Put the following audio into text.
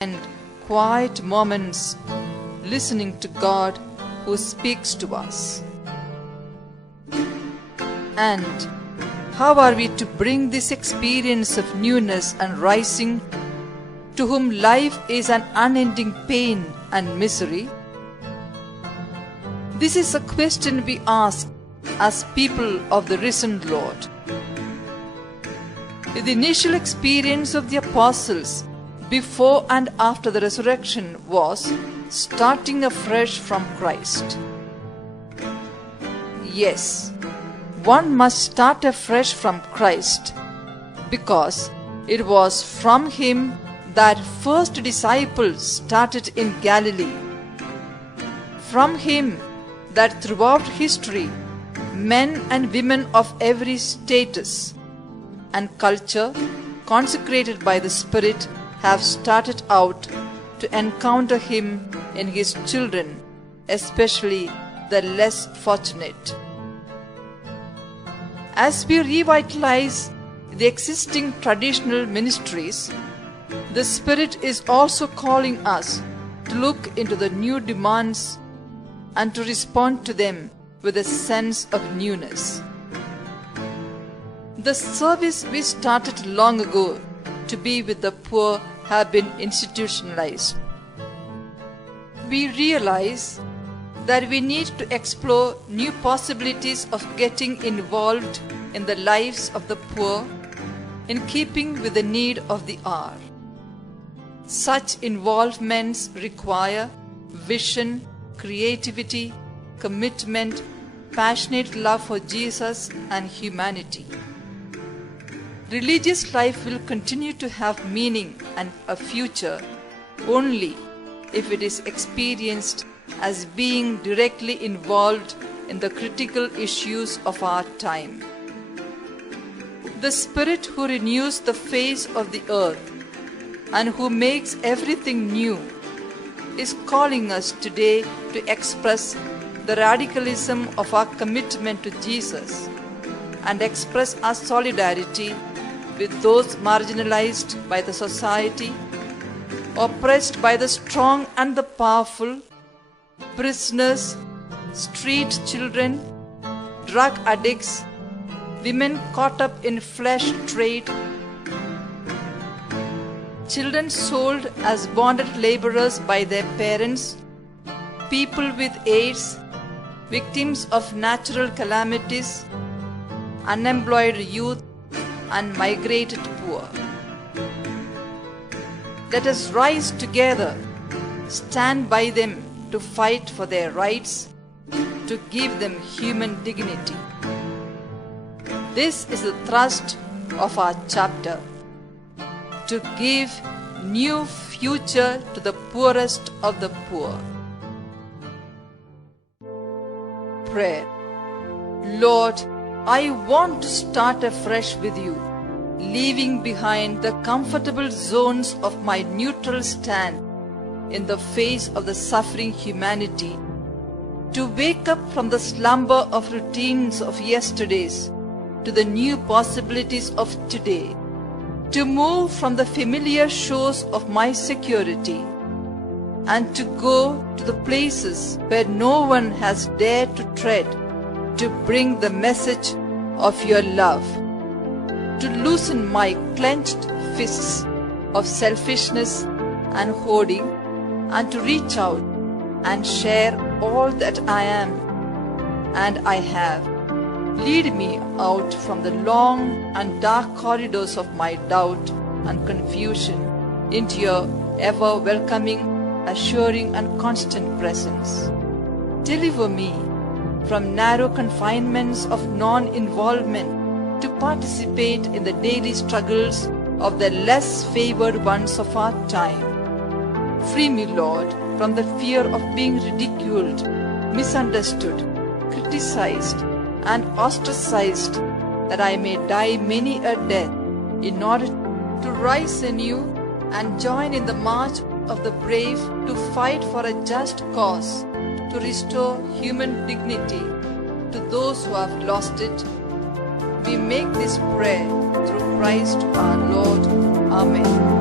and quiet moments listening to God who speaks to us. And how are we to bring this experience of newness and rising to whom life is an unending pain and misery? This is a question we ask as people of the risen Lord. The initial experience of the apostles before and after the resurrection was starting afresh from Christ. Yes, one must start afresh from Christ because it was from Him that first disciples started in Galilee. From Him that throughout history men and women of every status and culture consecrated by the Spirit have started out to encounter Him in His children, especially the less fortunate. As we revitalize the existing traditional ministries, the Spirit is also calling us to look into the new demands and to respond to them with a sense of newness. The service we started long ago to be with the poor have been institutionalized. We realize that we need to explore new possibilities of getting involved in the lives of the poor in keeping with the need of the hour. Such involvements require vision, creativity, commitment, passionate love for Jesus and humanity. Religious life will continue to have meaning and a future only if it is experienced as being directly involved in the critical issues of our time. The Spirit who renews the face of the earth and who makes everything new is calling us today to express the radicalism of our commitment to Jesus and express our solidarity with those marginalized by the society, oppressed by the strong and the powerful, prisoners, street children, drug addicts, women caught up in flesh trade, children sold as bonded laborers by their parents, people with AIDS, victims of natural calamities, unemployed youth, and migrated poor. Let us rise together, stand by them to fight for their rights, to give them human dignity. This is the thrust of our chapter, to give new future to the poorest of the poor. Prayer. Lord, I want to start afresh with you, leaving behind the comfortable zones of my neutral stand in the face of the suffering humanity, to wake up from the slumber of routines of yesterdays to the new possibilities of today, to move from the familiar shores of my security and to go to the places where no one has dared to tread, to bring the message of your love, to loosen my clenched fists of selfishness and hoarding, and to reach out and share all that I am and I have. Lead me out from the long and dark corridors of my doubt and confusion into your ever-welcoming, assuring and constant presence. Deliver me from narrow confinements of non-involvement to participate in the daily struggles of the less favored ones of our time. Free me, Lord, from the fear of being ridiculed, misunderstood, criticized, and ostracized, that I may die many a death in order to rise anew and join in the march of the brave to fight for a just cause, to restore human dignity to those who have lost it. We make this prayer through Christ our Lord. Amen.